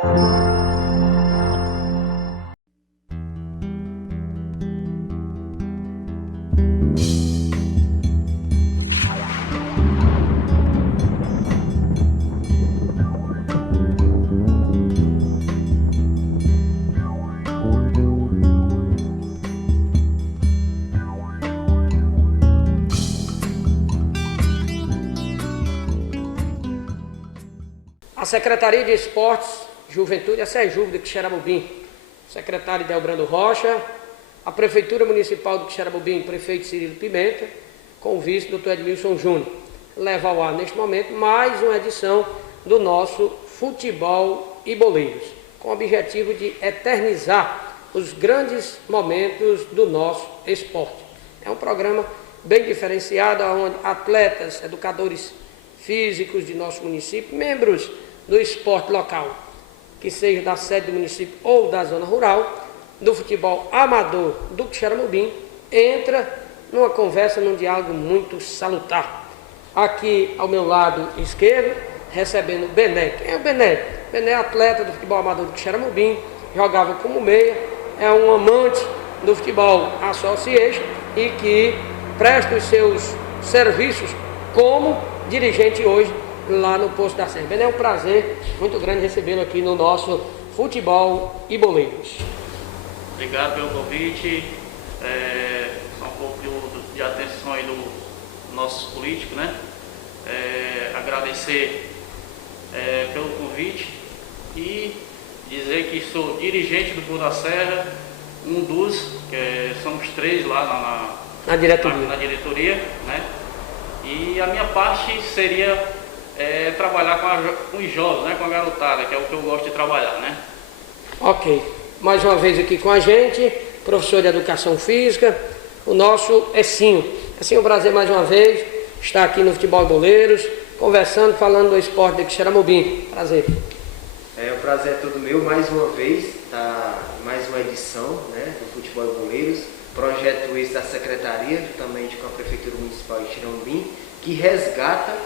A Secretaria de Esportes, Juventude, a SEJUV de Quixeramobim, secretário Delbrando Rocha, a Prefeitura Municipal de Quixeramobim, prefeito Cirilo Pimenta, com o vice Dr. Edmilson Júnior, leva ao ar neste momento mais uma edição do nosso Futebol e Boleiros, com o objetivo de eternizar os grandes momentos do nosso esporte. É um programa bem diferenciado, onde atletas, educadores físicos de nosso município, membros do esporte local, que seja da sede do município ou da zona rural, do futebol amador do Quixeramobim, entra numa conversa, num diálogo muito salutar. Aqui ao meu lado esquerdo, recebendo o Bené. Quem é o Bené? Bené é atleta do futebol amador do Quixeramobim, jogava como meia, é um amante do futebol association e que presta os seus serviços como dirigente hoje lá no Posto da Serra. Bené, é um prazer muito grande recebê-lo aqui no nosso Futebol e Boleiros. Obrigado pelo convite. Só um pouco de atenção aí dos nossos políticos, né? Agradecer pelo convite e dizer que sou dirigente do Posto da Serra, um dos, somos 3 lá na diretoria, né? E a minha parte seria trabalhar com os jovens, né? Com a garotada, que é o que eu gosto de trabalhar, né? Ok. Mais uma vez aqui com a gente, professor de Educação Física, o nosso Ecinho. Ecinho, um prazer mais uma vez estar aqui no Futebol e Boleiros, conversando, falando do esporte de Quixeramobim. Prazer. O prazer é todo meu, mais uma vez, mais uma edição, né, do Futebol e Boleiros, projeto esse da Secretaria, juntamente com a Prefeitura Municipal de Quixeramobim, que resgata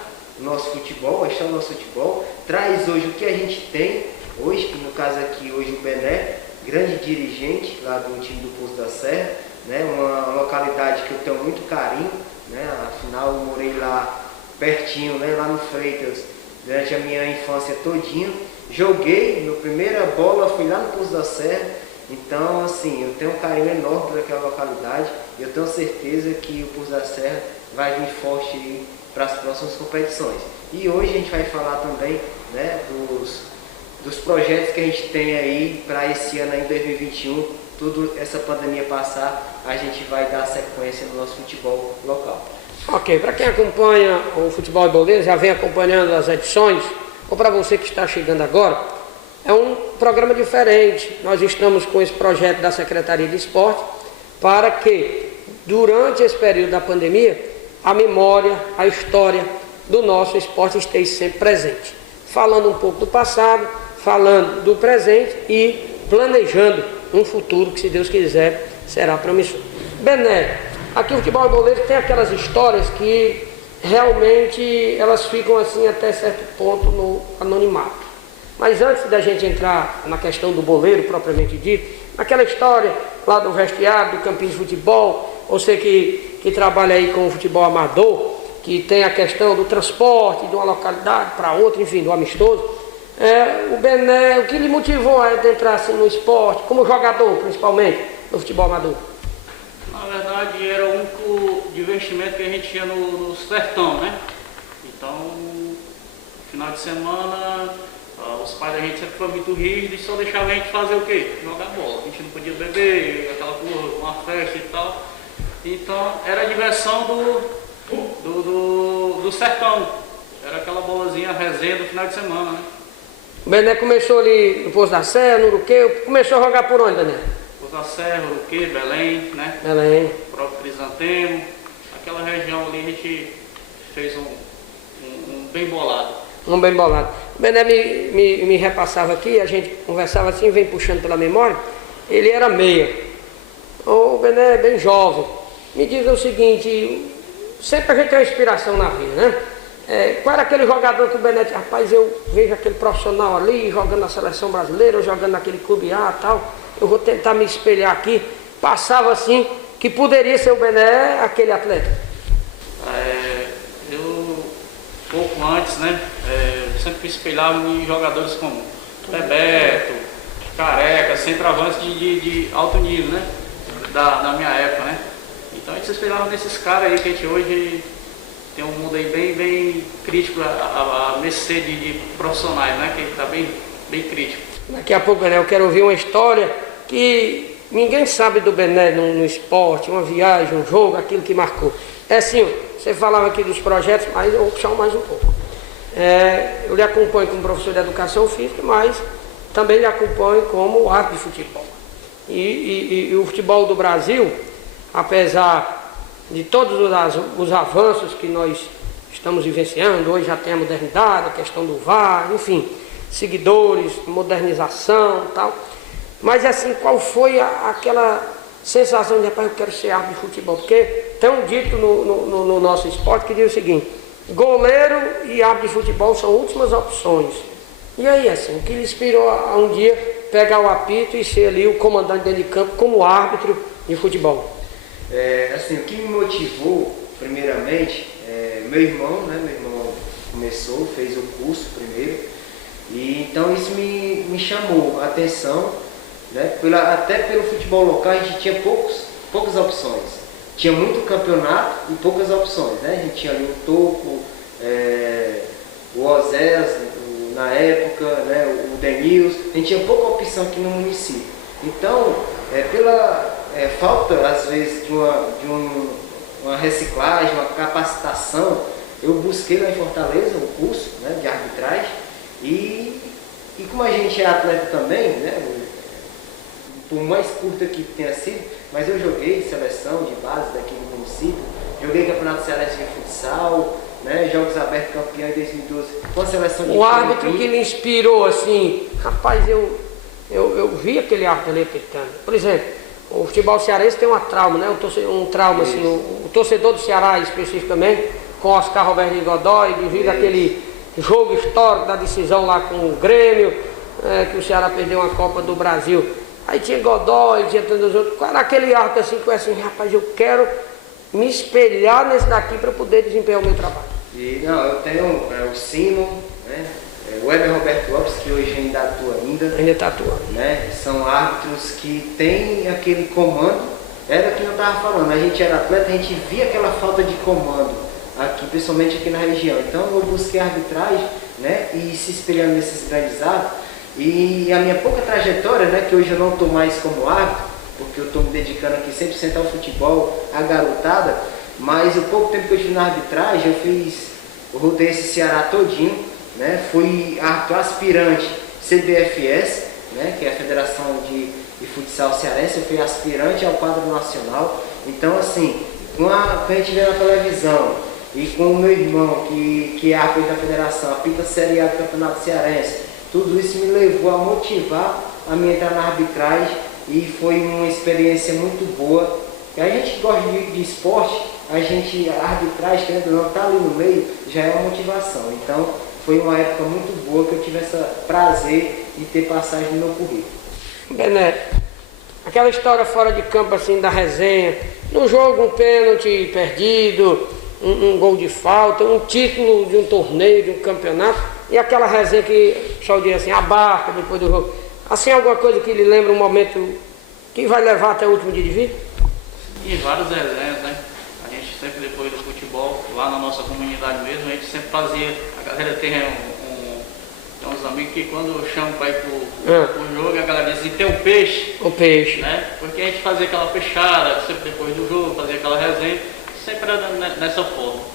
o nosso futebol, a história do nosso futebol, traz hoje o que a gente tem, hoje, que no caso aqui, hoje o Bené, grande dirigente lá do time do Poço da Serra, né, uma localidade que eu tenho muito carinho, né, afinal eu morei lá pertinho, né, lá no Freitas, durante a minha infância todinha, joguei, minha primeira bola foi lá no Poço da Serra, então assim, eu tenho um carinho enorme por aquela localidade e eu tenho certeza que o Poço da Serra vai vir forte aí para as próximas competições. E hoje a gente vai falar também, né, dos projetos que a gente tem aí para esse ano aí, 2021, tudo essa pandemia passar, a gente vai dar sequência no nosso futebol local. Ok, para quem acompanha o Futebol e Boleiros, já vem acompanhando as edições, ou para você que está chegando agora, é um programa diferente. Nós estamos com esse projeto da Secretaria de Esporte para que, durante esse período da pandemia, a memória, a história do nosso esporte esteja sempre presente. Falando um pouco do passado, falando do presente e planejando um futuro que, se Deus quiser, será promissor. Bené, aqui o Futebol e Boleiros tem aquelas histórias que realmente elas ficam assim até certo ponto no anonimato. Mas antes da gente entrar na questão do boleiro propriamente dito, naquela história lá do vestiário, do campinho de futebol, você que trabalha aí com o futebol amador, que tem a questão do transporte de uma localidade para outra, enfim, do amistoso, o Bené, o que lhe motivou a entrar assim no esporte, como jogador principalmente, no futebol amador? Na verdade, era o único investimento que a gente tinha no sertão, né? Então, no final de semana, os pais da gente sempre foram muito rígidos e só deixavam a gente fazer o quê? Jogar bola. A gente não podia beber, aquela coisa, uma festa e tal. Então, era a diversão do sertão. Era aquela bolazinha, resenha do final de semana, né? O Bené começou ali no Poço da Serra, no Uruquê, começou a jogar por onde, Bené? Poço da Serra, Uruquê, Belém, né? Belém. O próprio Crisantemo. Aquela região ali a gente fez um bem bolado. Um bem bolado. O Bené me repassava aqui, a gente conversava assim, vem puxando pela memória, ele era meia. O Bené é bem jovem. Me diga o seguinte, sempre a gente tem uma inspiração na vida, né? qual era aquele jogador que o Bené disse, rapaz, eu vejo aquele profissional ali jogando na seleção brasileira, ou jogando naquele clube A e tal, eu vou tentar me espelhar aqui. Passava assim, que poderia ser o Bené aquele atleta. Eu, pouco antes, né, sempre me espelhava em jogadores como Bebeto, Careca, centroavantes de alto nível, né, da minha época, né. Então a gente se espelhava nesses caras aí que a gente hoje tem um mundo aí bem crítico a mercê de profissionais, né, que está bem crítico. Daqui a pouco, Bené, eu quero ouvir uma história que ninguém sabe do Bené no esporte, uma viagem, um jogo, aquilo que marcou. É assim, você falava aqui dos projetos, mas eu vou puxar mais um pouco. Eu lhe acompanho como professor de educação física, mas também lhe acompanho como árbitro de futebol. E o futebol do Brasil, apesar de todos os avanços que nós estamos vivenciando, hoje já tem a modernidade, a questão do VAR, enfim, seguidores, modernização e tal. Mas assim, qual foi aquela sensação de, rapaz, eu quero ser árbitro de futebol? Porque tem um dito no nosso esporte que diz o seguinte, goleiro e árbitro de futebol são últimas opções. E aí, assim, o que lhe inspirou a um dia pegar o apito e ser ali o comandante dentro de campo como árbitro de futebol? Assim, o que me motivou, primeiramente, meu irmão começou, fez o curso primeiro, e então isso me chamou a atenção, né? Até pelo futebol local a gente tinha poucas opções. Tinha muito campeonato e poucas opções, né? A gente tinha ali o Toco, o Oséias, na época, né? O Denils, a gente tinha pouca opção aqui no município. Então, pela falta, às vezes, de uma reciclagem, uma capacitação, eu busquei lá em Fortaleza um curso, né, de arbitragem e como a gente é atleta também, né, por mais curta que tenha sido, mas eu joguei seleção de base daqui do município, joguei campeonato cearense de futsal, né, Jogos Abertos campeão em 2012 com a seleção de o árbitro que lhe inspirou assim, rapaz, eu vi aquele árbitro ali apitando. Por exemplo, o futebol cearense tem uma trauma, né? Um trauma, assim, o torcedor do Ceará especificamente, com Oscar Roberto de Godoy, devido àquele jogo histórico da decisão lá com o Grêmio, que o Ceará perdeu uma Copa do Brasil. Aí tinha Godoy, tinha tantos outros. Qual era aquele árbitro assim que eu assim, rapaz, eu quero me espelhar nesse daqui para poder desempenhar o meu trabalho? Eu tenho o Simon, né? O Weber Roberto Lopes, que hoje ainda atua Ainda está atuando. Né? São árbitros que têm aquele comando, era o que eu estava falando, a gente era atleta, a gente via aquela falta de comando, aqui, principalmente aqui na região. Então eu busquei a arbitragem, né? E se espelhando nesses grandes árbitros. E a minha pouca trajetória, né? Que hoje eu não estou mais como árbitro, porque eu estou me dedicando aqui 100% ao futebol, à garotada, mas o pouco tempo que eu tive na arbitragem, eu rodei esse Ceará todinho, né? Fui árbitro aspirante CBFS, né? Que é a Federação de Futsal Cearense, eu fui aspirante ao quadro nacional. Então, assim, quando a gente vê na televisão e com o meu irmão, que é árbitro da federação, apita Série A do Campeonato Cearense, tudo isso me levou a motivar a me entrar na arbitragem e foi uma experiência muito boa. E a gente gosta de esporte, a arbitragem, querendo ou não, tá ali no meio, já é uma motivação. Então, foi uma época muito boa que eu tive esse prazer de ter passagem no meu currículo. Bené, aquela história fora de campo assim da resenha, no jogo um pênalti perdido, um gol de falta, um título de um torneio, de um campeonato, e aquela resenha que o pessoal diz assim, abarca depois do jogo. Assim, alguma coisa que lhe lembra um momento que vai levar até o último dia de vida? E vários resenhas, né? A gente sempre, depois do futebol, lá na nossa comunidade mesmo, a gente sempre fazia, a galera tem uns amigos que quando eu chamo para ir pro jogo, a galera diz assim, tem um peixe. O peixe. Né? Porque a gente fazia aquela peixada, sempre depois do jogo, fazia aquela resenha, sempre era nessa forma.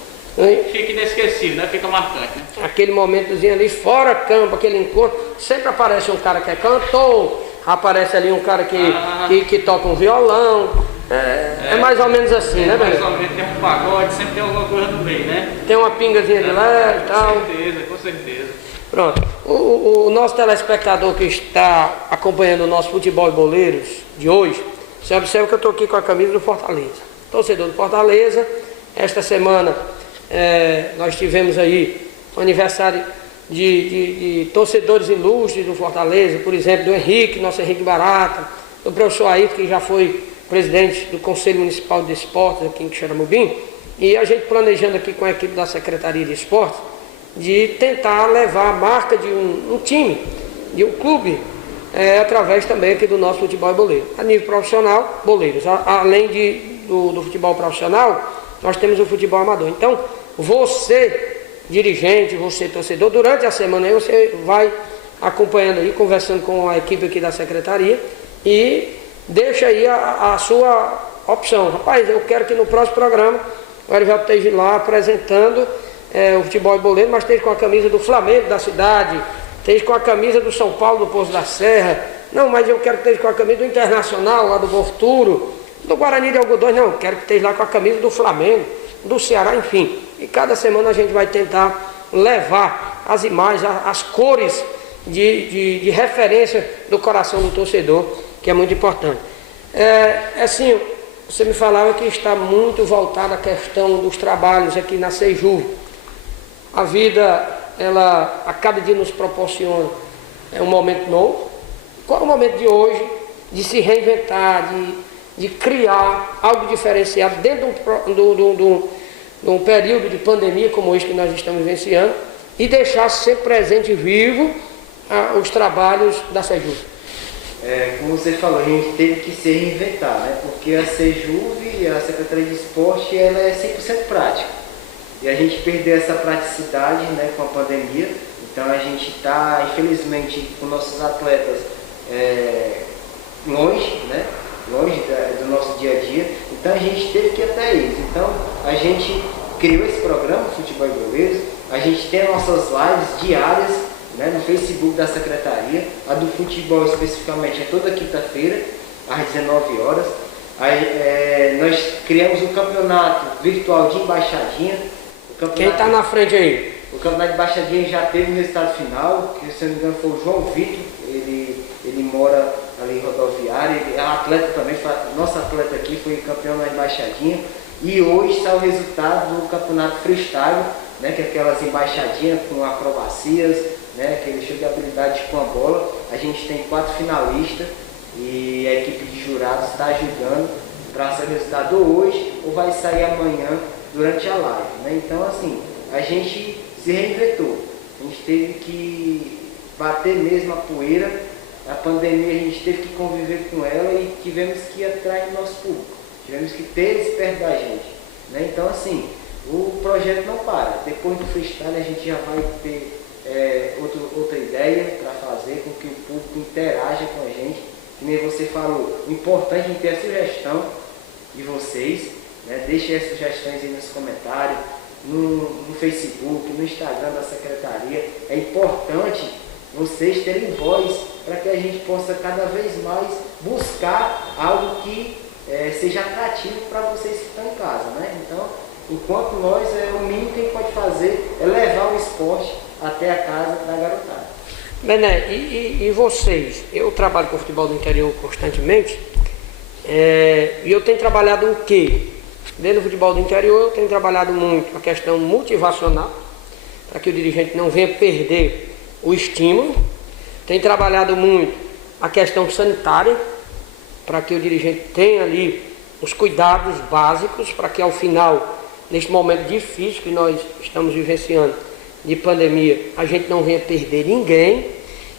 Fica inesquecível, né? Fica marcante, né? Aquele momentozinho ali, fora campo, aquele encontro, sempre aparece um cara que é cantor, aparece ali um cara que toca um violão. É mais ou menos assim, né, mais ou menos, tem um pagode, sempre tem alguma coisa no meio, né? Tem uma pingazinha de leve e tal. Com certeza. Pronto. O nosso telespectador que está acompanhando o nosso futebol e boleiros de hoje, você observa que eu estou aqui com a camisa do Fortaleza. Torcedor do Fortaleza, esta semana nós tivemos aí o aniversário de torcedores ilustres do Fortaleza, por exemplo, do Henrique, nosso Henrique Barata, do professor Ayrton, que já foi presidente do Conselho Municipal de Esportes aqui em Quixeramobim, e a gente planejando aqui com a equipe da Secretaria de Esportes, de tentar levar a marca de um time, de um clube, através também aqui do nosso futebol boleiro. A nível profissional, boleiros. Além do futebol profissional, nós temos o futebol amador. Então, você, dirigente, você, torcedor, durante a semana aí você vai acompanhando aí, conversando com a equipe aqui da Secretaria e deixa aí a sua opção. Rapaz, eu quero que no próximo programa o Erivelto esteja lá apresentando o futebol boleiro, mas esteja com a camisa do Flamengo da cidade, esteja com a camisa do São Paulo, do Poço da Serra. Não, mas eu quero que esteja com a camisa do Internacional, lá do Bom Futuro, do Guarani de Algodões. Não, eu quero que esteja lá com a camisa do Flamengo, do Ceará, enfim. E cada semana a gente vai tentar levar as imagens, as cores de referência do coração do torcedor, que é muito importante. Assim, você me falava que está muito voltada a questão dos trabalhos aqui na Seijuv. A vida, ela a cada dia nos proporciona um momento novo. Qual é o momento de hoje de se reinventar, de criar algo diferenciado dentro de um período de pandemia como este que nós estamos vivenciando e deixar sempre presente e vivo os trabalhos da Seijuv? Como você falou, a gente teve que se reinventar, né? Porque a Seijuv, a Secretaria de Esporte, ela é 100% prática. E a gente perdeu essa praticidade, né, com a pandemia. Então a gente está, infelizmente, com nossos atletas longe, né? Longe do nosso dia a dia. Então a gente teve que ir até eles. Então a gente criou esse programa, Futebol e Boleiros. A gente tem nossas lives diárias, né, no Facebook da Secretaria. A do futebol especificamente é toda quinta-feira, às 19 horas. Nós criamos um campeonato virtual de embaixadinha. Quem está na frente aí? O campeonato de embaixadinha já teve o resultado final, que se não me engano foi o João Vitor. Ele mora ali em Rodoviária, ele é atleta também, nosso atleta aqui foi campeão na embaixadinha. E hoje está o resultado do campeonato freestyle, né, que é aquelas embaixadinhas com acrobacias, né, aquele show de habilidade com a bola. A gente tem 4 finalistas e a equipe de jurados está ajudando para ser resultado hoje ou vai sair amanhã durante a live, né? Então, assim, a gente se reinventou, a gente teve que bater mesmo a poeira. A pandemia a gente teve que conviver com ela e tivemos que atrair o nosso público, tivemos que ter eles perto da gente, né? Então, assim, o projeto não para. Depois do freestyle a gente já vai ter outra ideia para fazer com que o público interaja com a gente. Que nem você falou, o importante é ter a sugestão de vocês, né? Deixe as sugestões aí nos comentários, no Facebook, no Instagram da Secretaria. É importante vocês terem voz para que a gente possa cada vez mais buscar algo que seja atrativo para vocês que estão em casa, né? Então, enquanto nós, o mínimo que a gente pode fazer é levar o esporte até a casa da garotada. Bené, e vocês? Eu trabalho com futebol do interior constantemente e eu tenho trabalhado o quê? Dentro do futebol do interior eu tenho trabalhado muito a questão motivacional, para que o dirigente não venha perder o estímulo. Tenho trabalhado muito a questão sanitária, para que o dirigente tenha ali os cuidados básicos, para que ao final, neste momento difícil que nós estamos vivenciando, de pandemia, a gente não venha perder ninguém.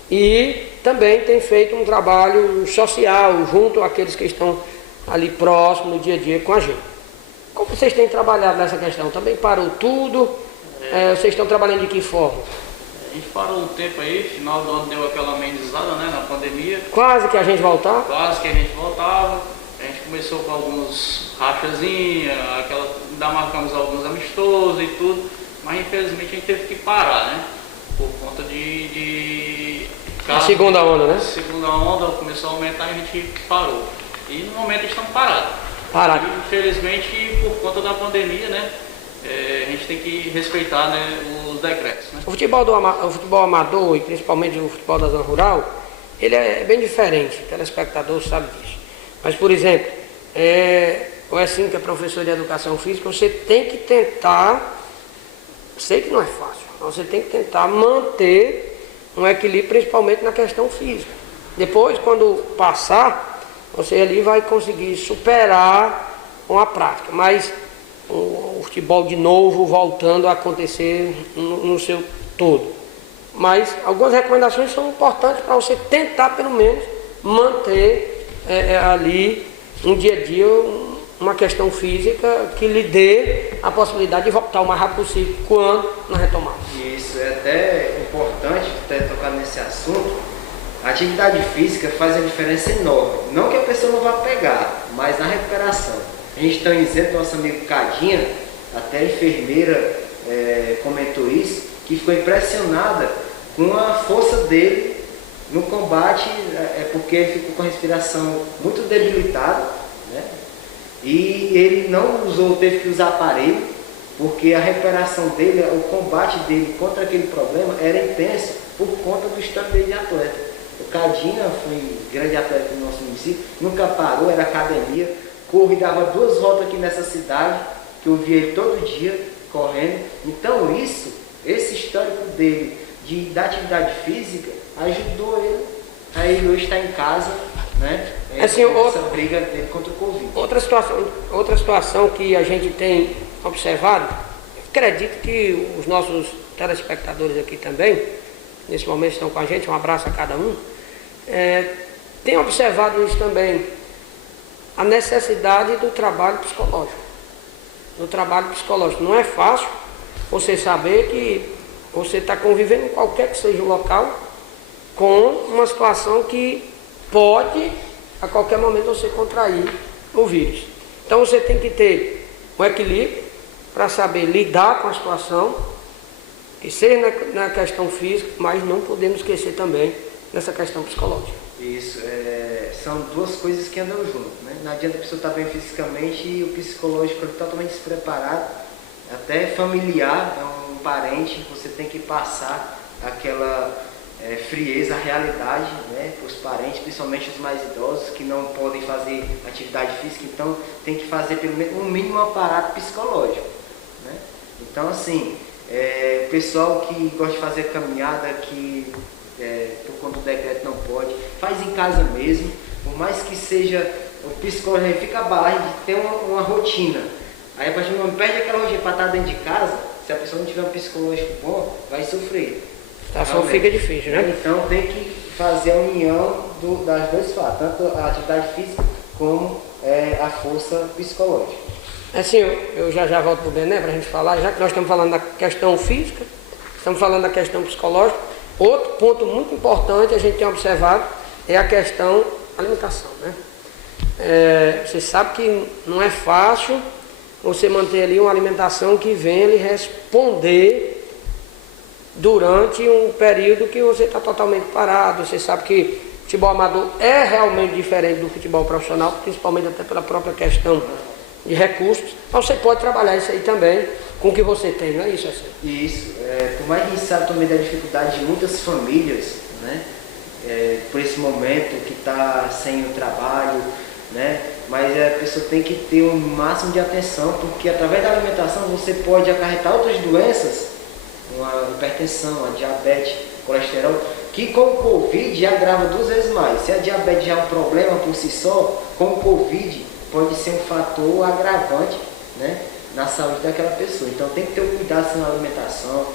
E também tem feito um trabalho social junto àqueles que estão ali próximo no dia a dia com a gente. Como vocês têm trabalhado nessa questão? Também parou tudo? Vocês estão trabalhando de que forma? A gente parou um tempo aí, final do ano deu aquela amenizada, né, na pandemia. Quase que a gente voltava? Quase que a gente voltava. A gente começou com alguns rachazinhos, ainda marcamos alguns amistosos e tudo. Mas infelizmente a gente teve que parar, né? Por conta a segunda onda, né? A segunda onda começou a aumentar e a gente parou. E no momento estamos parados. Parado. E, infelizmente, por conta da pandemia, né? A gente tem que respeitar, né, os decretos, né? O futebol amador e principalmente o futebol da zona rural, ele é bem diferente, o telespectador sabe disso. Mas, por exemplo, o Ecinho, que é professor de educação física, você tem que tentar sei que não é fácil, mas você tem que tentar manter um equilíbrio, principalmente na questão física. Depois, quando passar, você ali vai conseguir superar com a prática, mas o futebol de novo voltando a acontecer no seu todo. Mas algumas recomendações são importantes para você tentar pelo menos manter ali um dia a dia, uma questão física que lhe dê a possibilidade de voltar o mais rápido possível quando na retomada. Isso é até importante até tocar nesse assunto. A atividade física faz uma diferença enorme. Não que a pessoa não vá pegar, mas na recuperação. A gente tem um exemplo do nosso amigo Cadinha, até a enfermeira comentou isso, que ficou impressionada com a força dele no combate, porque ele ficou com a respiração muito debilitada, né? E ele não teve que usar aparelho, porque a recuperação dele, o combate dele contra aquele problema era intenso por conta do histórico dele de atleta. O Cadinha foi grande atleta no nosso município, nunca parou, era academia, dava 2 voltas aqui nessa cidade, que eu via ele todo dia correndo. Então esse histórico dele da atividade física ajudou ele a ele hoje estar em casa, né? Assim, essa briga dele contra o Covid. Outra situação que a gente tem observado, acredito que os nossos telespectadores aqui também, nesse momento estão com a gente, um abraço a cada um, tem observado isso também, a necessidade do trabalho psicológico. Não é fácil você saber que você está convivendo em qualquer que seja o local com uma situação que pode, a qualquer momento, você contrair o vírus. Então você tem que ter um equilíbrio para saber lidar com a situação, que seja na questão física, mas não podemos esquecer também dessa questão psicológica. Isso, são duas coisas que andam junto, né? Não adianta a pessoa estar bem fisicamente e o psicológico totalmente despreparado, até familiar, um parente, você tem que passar aquela frieza, a realidade, né, para os parentes, principalmente os mais idosos, que não podem fazer atividade física, então tem que fazer pelo menos um mínimo aparato psicológico, né? Então assim, o pessoal que gosta de fazer caminhada, que por conta do decreto não pode, faz em casa mesmo, por mais que seja, o psicológico fica abalado de ter uma rotina. Aí a partir do momento perde aquela rotina para estar dentro de casa, se a pessoa não tiver um psicológico bom, vai sofrer. A situação fica difícil, né? Então tem que fazer a união das dois fatos, tanto a atividade física como a força psicológica. Assim, eu já volto para o Bené para a gente falar, já que nós estamos falando da questão física, estamos falando da questão psicológica. Outro ponto muito importante a gente tem observado é a questão alimentação, né? Você sabe que não é fácil você manter ali uma alimentação que venha lhe responder durante um período que você está totalmente parado. Você sabe que o futebol amador é realmente diferente do futebol profissional, principalmente até pela própria questão de recursos. Então você pode trabalhar isso aí também com o que você tem, não é isso, assim? Isso, por mais que a gente sabe também da dificuldade de muitas famílias, né? Por esse momento que está sem o trabalho, né? Mas a pessoa tem que ter um máximo de atenção, porque através da alimentação você pode acarretar outras doenças, uma hipertensão, uma diabetes, colesterol, que com o Covid agrava 2 vezes mais. Se a diabetes já é um problema por si só, com o Covid pode ser um fator agravante, né, na saúde daquela pessoa. Então tem que ter um cuidado com a alimentação,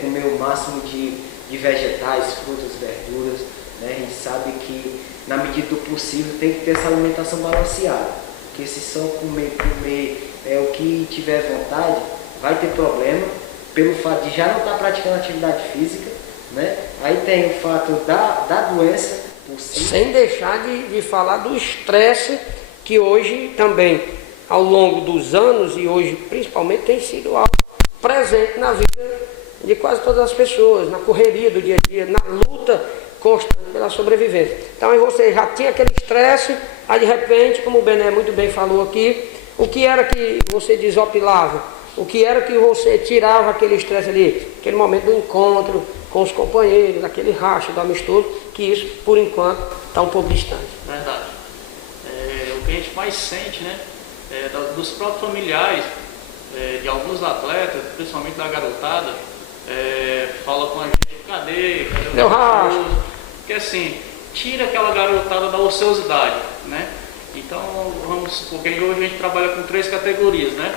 comer o máximo de vegetais, frutas, verduras, né? A gente sabe que na medida do possível tem que ter essa alimentação balanceada, porque se só comer o que tiver vontade, vai ter problema pelo fato de já não estar praticando atividade física, né? Aí tem o fato da doença por si. Sem deixar de falar do estresse que hoje também, ao longo dos anos e hoje principalmente, tem sido algo presente na vida de quase todas as pessoas, na correria do dia a dia, na luta constante pela sobrevivência. Então aí você já tinha aquele estresse, aí de repente, como o Bené muito bem falou aqui, o que era que você desopilava? O que era que você tirava aquele estresse ali? Aquele momento do encontro com os companheiros, aquele racha do amistoso, que isso, por enquanto, está um pouco distante. Verdade. O que a gente mais sente, né, dos próprios familiares, de alguns atletas, principalmente da garotada, fala com a gente, cadê Deu racha. Porque assim, tira aquela garotada da ociosidade, né? Então, vamos supor que hoje a gente trabalha com 3 categorias, né?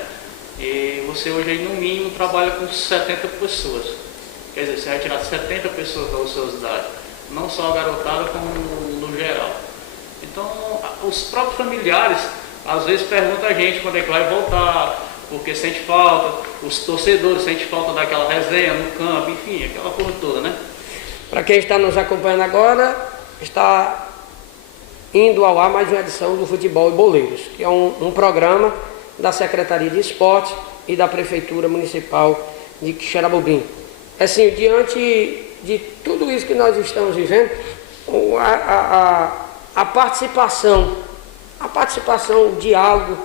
E você hoje aí, no mínimo, trabalha com 70 pessoas. Quer dizer, você vai tirar 70 pessoas da ociosidade, não só a garotada, como no geral. Então, os próprios familiares, às vezes, perguntam a gente quando é que vai voltar, porque sente falta, os torcedores sentem falta daquela resenha no campo, enfim, aquela coisa toda, né? Para quem está nos acompanhando agora, está indo ao ar mais uma edição do Futebol e Boleiros, que é um programa da Secretaria de Esporte e da Prefeitura Municipal de Quixeramobim. Assim, diante de tudo isso que nós estamos vivendo, a participação, o diálogo,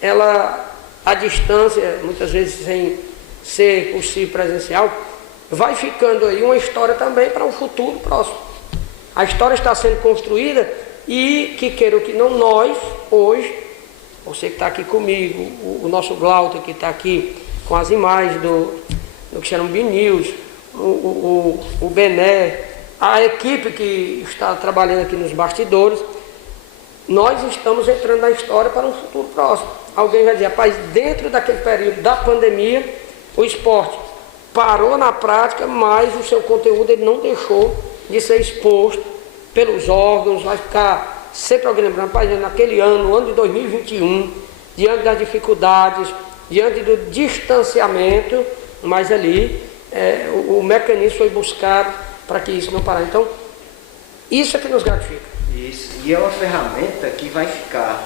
ela, à distância, muitas vezes sem ser possível presencial, vai ficando aí uma história também para um futuro próximo. A história está sendo construída e, que queira ou que não, nós, hoje, você que está aqui comigo, o nosso Glauter que está aqui com as imagens do Quixeramobim News, o Bené, a equipe que está trabalhando aqui nos bastidores, nós estamos entrando na história para um futuro próximo. Alguém vai dizer, rapaz, dentro daquele período da pandemia, o esporte parou na prática, mas o seu conteúdo ele não deixou de ser exposto pelos órgãos, vai ficar sempre alguém lembrando, rapaz, naquele ano, ano de 2021, diante das dificuldades, diante do distanciamento, mas ali o mecanismo foi buscado para que isso não parasse. Então, isso é que nos gratifica. Isso, e é uma ferramenta que vai ficar,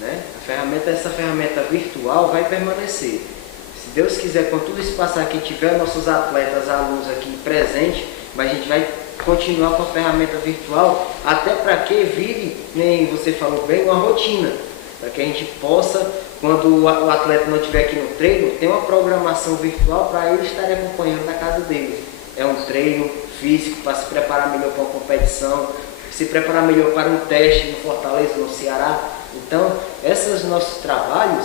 né? Essa ferramenta virtual vai permanecer. Se Deus quiser, quando tudo isso passar, que tiver nossos atletas, alunos aqui presentes, mas a gente vai continuar com a ferramenta virtual, até para que vire, nem você falou bem, uma rotina, para que a gente possa, quando o atleta não estiver aqui no treino, ter uma programação virtual para ele estar acompanhando na casa dele. É um treino físico para se preparar melhor para uma competição, se preparar melhor para um teste no Fortaleza, no Ceará. Então, esses nossos trabalhos,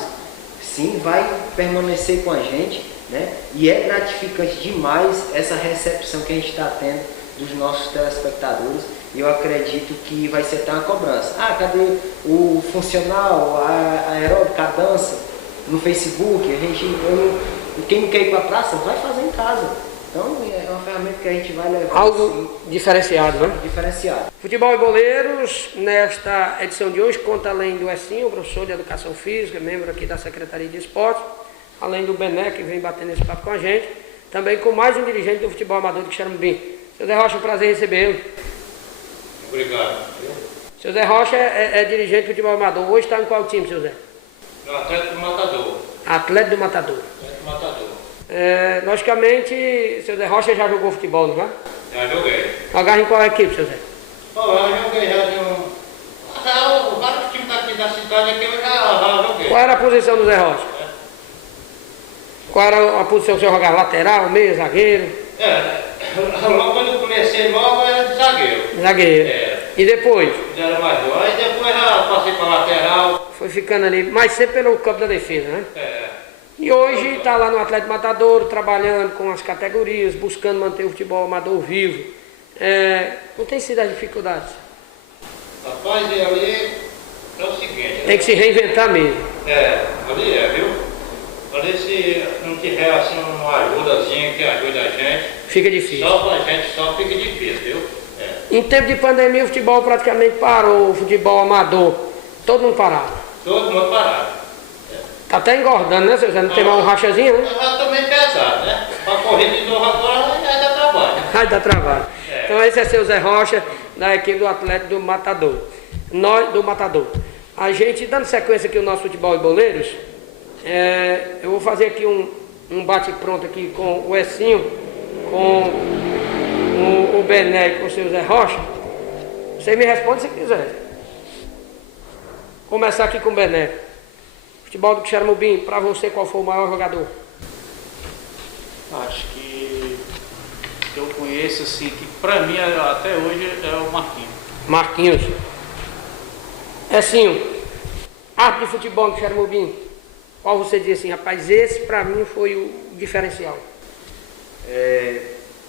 sim, vai permanecer com a gente, né? E é gratificante demais essa recepção que a gente está tendo dos nossos telespectadores. E eu acredito que vai ser até uma cobrança. Ah, cadê o funcional, a aeróbica, a dança no Facebook? Quem não quer ir para a praça, vai fazer em casa. Então, é uma ferramenta que a gente vai levar. Algo assim, diferenciado, né? Diferenciado. Futebol e Boleiros, nesta edição de hoje, conta além do Ecinho, professor de Educação Física, membro aqui da Secretaria de Esporte, além do Bené, que vem batendo esse papo com a gente, também com mais um dirigente do futebol amador de Quixeramobim. Seu Zé Rocha, é um prazer recebê-lo. Obrigado. Seu Zé Rocha é dirigente do futebol amador. Hoje está em qual time, seu Zé? No Atlético do Matador. Atleta do Matador. Atlético do Matador. Logicamente, seu Zé Rocha já jogou futebol, não é? Já joguei. Jogava em qual equipe, seu Zé? Bom, eu joguei já de vários times daqui da cidade aqui eu já joguei. Qual era a posição do Zé Rocha? Qual era a posição que você jogava? Lateral, meio, zagueiro? Logo quando eu comecei logo era de zagueiro. Zagueiro. E depois? Já era major. Aí depois já passei para lateral. Foi ficando ali, mas sempre pelo campo da defesa, né? E hoje está lá no Atlético Matadouro, trabalhando com as categorias, buscando manter o futebol amador vivo. Não tem sido as dificuldades? Rapaz, e ali é o seguinte... Tem que se reinventar mesmo. Ali viu? Ali se não tiver assim uma ajudazinha que ajude a gente... Fica difícil. Só pra gente só fica difícil, viu? Em tempo de pandemia o futebol praticamente parou, o futebol amador. Todo mundo parado. Todo mundo parado. Tá até engordando, né, seu Zé? Não tem mais um rachazinho, né? Já tô meio pesado, né? Pra correr de novo agora já dá trabalho. Vai dar trabalho. Então esse é seu Zé Rocha, da equipe do Atlético do Matador. Nós do Matador. A gente, dando sequência aqui o nosso Futebol e Boleiros, eu vou fazer aqui um bate-pronto aqui com o Ecinho, com o Bené e com o seu Zé Rocha. Você me responde se quiser. Começar aqui com o Bené. Futebol do Quixeramobim, para você, qual foi o maior jogador? Acho que eu conheço, assim, que para mim até hoje é o Marquinhos. Marquinhos. Ecinho, arte de futebol do Quixeramobim. qual você diz assim, rapaz, esse para mim foi o diferencial?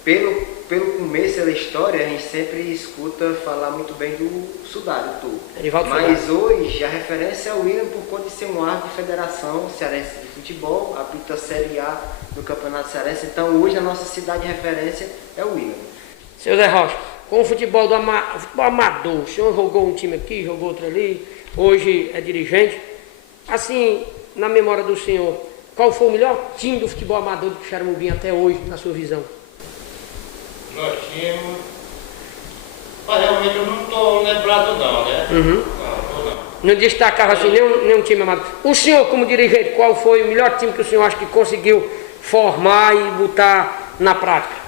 Pelo começo da história, a gente sempre escuta falar muito bem do Sudário, mas hoje a referência é o William por conta de ser um árbitro de Federação Cearense de Futebol, apita a Série A do Campeonato Cearense, então hoje a nossa cidade de referência é o William. Seu Zé Rocha, com o futebol amador, o senhor jogou um time aqui, jogou outro ali, hoje é dirigente, assim, na memória do senhor, qual foi o melhor time do futebol amador do Xaramubim até hoje, na sua visão? Nós tínhamos... Mas realmente eu não estou lembrado não, né? Não destacava assim nenhum time amador. O senhor, como dirigente, qual foi o melhor time que o senhor acha que conseguiu formar e botar na prática?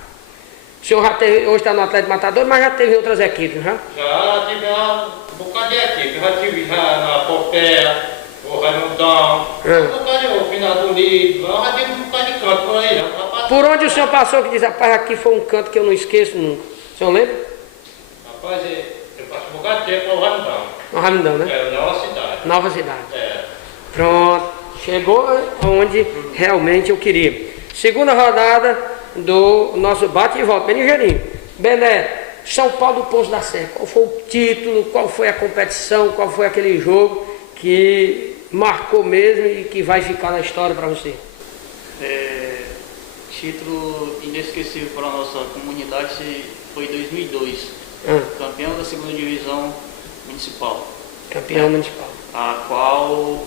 O senhor já teve, hoje está no Atlético Matador, mas já teve outras equipes, né? Já tive um bocado de equipe. Já tive na Popéia, o Raimundão, um bocado de Pinado Unido, já tive um bocado de canto por aí. Por onde o senhor passou que diz, rapaz, aqui foi um canto que eu não esqueço nunca? O senhor lembra? Rapaz, eu passo um bocado de tempo no Raimundão. No Raimundão, né? Nova Cidade. Nova Cidade. Pronto. Chegou onde realmente eu queria. Segunda rodada do nosso bate e volta. Bem ligeirinho. Bené, São Paulo do Poço da Serra. Qual foi o título, qual foi a competição, qual foi aquele jogo que marcou mesmo e que vai ficar na história para você? Título inesquecível para a nossa comunidade foi 2002. Campeão da segunda divisão municipal. Campeão municipal. A qual o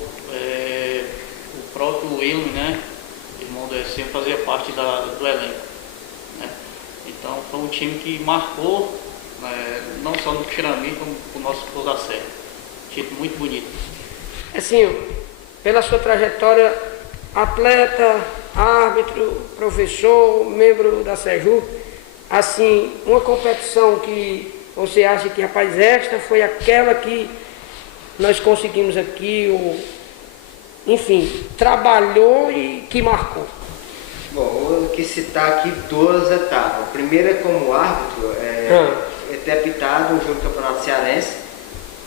próprio William, né, irmão do SM, fazia parte do elenco. Né? Então foi um time que marcou, não só no Xaramubim, como o nosso Poço da Serra. Título muito bonito. Assim, pela sua trajetória, atleta, árbitro, professor, membro da SEJU, assim, uma competição que você acha que, rapaz, esta foi aquela que nós conseguimos aqui, enfim, trabalhou e que marcou? Bom, vou aqui citar aqui duas etapas. A primeira, como árbitro, ter apitado um jogo do Campeonato Cearense,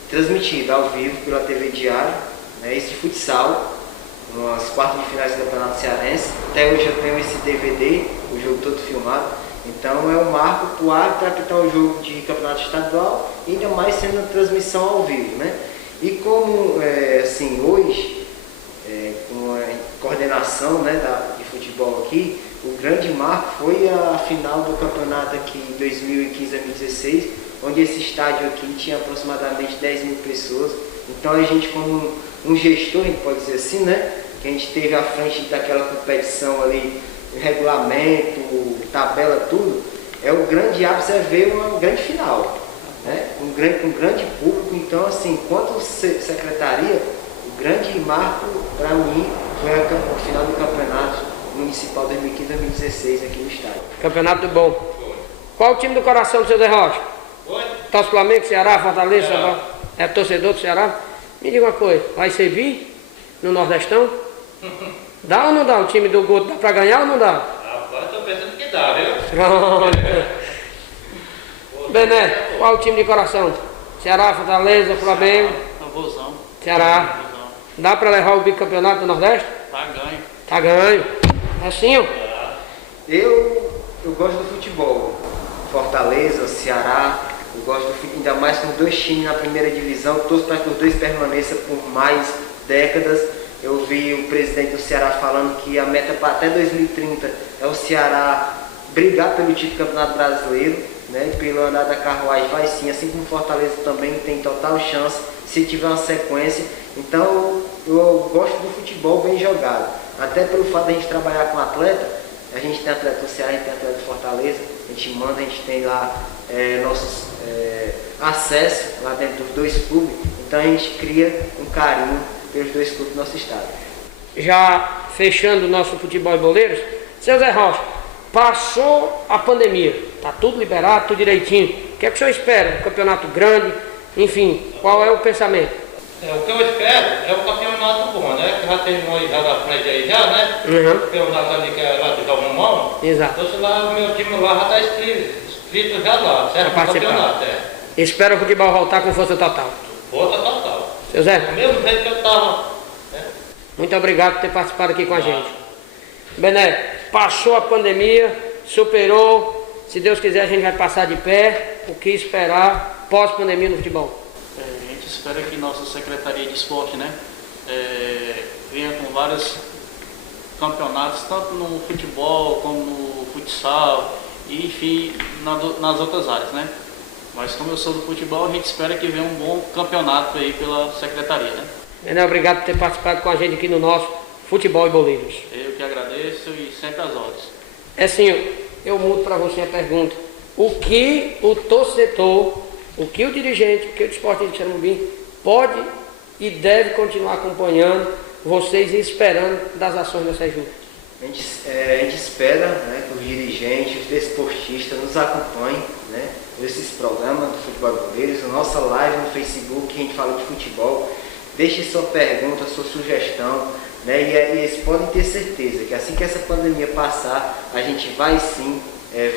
transmitido ao vivo pela TV Diário, esse de futsal, nas quartas de finais do Campeonato Cearense. Até hoje eu tenho esse DVD, o jogo todo filmado. Então é um marco para o árbitro apitar um jogo de campeonato estadual, ainda mais sendo a transmissão ao vivo, né? E como, assim, hoje, com a coordenação, né, de futebol aqui, o grande marco foi a final do campeonato aqui em 2015-2016, onde esse estádio aqui tinha aproximadamente 10 mil pessoas. Então a gente, como um gestor, a gente pode dizer assim, né, que a gente teve à frente daquela competição ali, regulamento, tabela, tudo, o grande ápice é ver uma grande final, né, um grande público. Então, assim, quanto secretaria, o grande marco para mim foi o final do campeonato municipal 2015-2016 aqui no estádio. Campeonato bom. Qual o time do coração do seu Zé Rocha? Torce Flamengo, Ceará, Fortaleza, São Paulo? É torcedor do Ceará? Me diga uma coisa, vai servir no Nordestão? Dá ou não dá? O time do Guto dá pra ganhar ou não dá? Rapaz, tô pensando que dá, viu? Pronto. Bené, qual o time de coração? Ceará, Fortaleza, Flamengo? Vozão. Ceará. Dá pra levar o bicampeonato do Nordeste? Tá ganho. Tá ganho. É assim, ó? Eu gosto do futebol. Fortaleza, Ceará, eu gosto do futebol, ainda mais com dois times na primeira divisão, torço para que os dois permaneçam por mais décadas. Eu vi o presidente do Ceará falando que a meta para até 2030 é o Ceará brigar pelo título do Campeonato Brasileiro, né? Pelo andar da carruagem vai sim, assim como Fortaleza também tem total chance se tiver uma sequência. Então eu gosto do futebol bem jogado, até pelo fato de a gente trabalhar com atleta. A gente tem atleta do Ceará, a gente tem atleta do Fortaleza, a gente manda, a gente tem lá nossos acesso lá dentro dos dois clubes, então a gente cria um carinho pelos dois clubes do nosso estado. Já fechando o nosso futebol e boleiros, seu Zé Rocha, passou a pandemia, tá tudo liberado, tudo direitinho. O que é que o senhor espera? Um campeonato grande, enfim, qual é o pensamento? O que eu espero é o campeonato bom, né? Que já tem um aí já na frente aí já, né? O campeonato ali que é lá de Galvão. Exato. Então lá o meu time lá já está inscrito já lá, certo? Para campeonato, Espera o futebol voltar com força total. Força total. Seu Zé? Do mesmo jeito que eu estava. Muito obrigado por ter participado aqui com a gente. Bené, passou a pandemia, superou. Se Deus quiser, a gente vai passar de pé. O que esperar pós-pandemia no futebol? A gente espera que nossa Secretaria de Esporte, né, venha com vários campeonatos, tanto no futebol como no futsal, e enfim, nas outras áreas, né? Mas como eu sou do futebol, a gente espera que venha um bom campeonato aí pela Secretaria, né? Bené, obrigado por ter participado com a gente aqui no nosso Futebol e Boleiros. Eu que agradeço e sempre às ordens. É assim, eu mudo para você a pergunta. O que o torcedor, o que o dirigente, o que o Desportivo de Xeramobim pode e deve continuar acompanhando vocês e esperando das ações da Seju? A gente espera, né, que os dirigentes, os desportistas nos acompanhem, né, nesses programas do Futebol e Boleiros, a nossa live no Facebook, que a gente fala de futebol. Deixe sua pergunta, sua sugestão, né, e eles podem ter certeza que assim que essa pandemia passar, a gente vai sim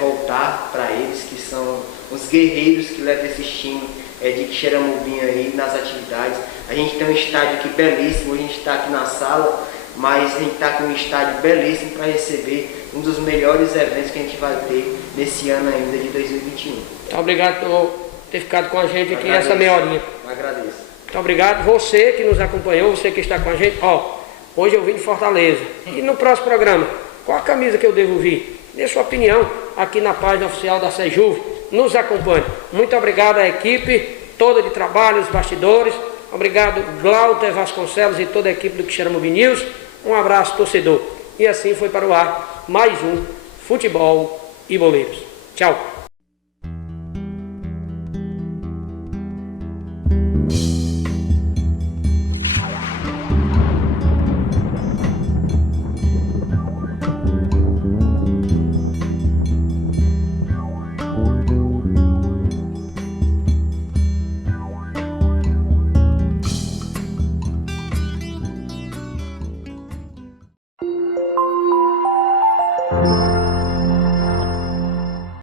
voltar para eles, que são os guerreiros que levam esse time de Xeramobim aí nas atividades. A gente tem um estádio aqui belíssimo, a gente está aqui na sala, mas a gente está com um estádio belíssimo para receber um dos melhores eventos que a gente vai ter nesse ano ainda de 2021. Muito obrigado por ter ficado com a gente aqui essa meia horinha. Agradeço. Muito obrigado. Você que nos acompanhou, você que está com a gente. Hoje eu vim de Fortaleza. E no próximo programa, qual a camisa que eu devo vir? Dê sua opinião aqui na página oficial da Sejuve. Nos acompanhe. Muito obrigado à equipe toda de trabalho, os bastidores. Obrigado, Glauter Vasconcelos e toda a equipe do Xeramobim News. Um abraço, torcedor. E assim foi para o ar mais um Futebol e Boleiros. Tchau. Thank you.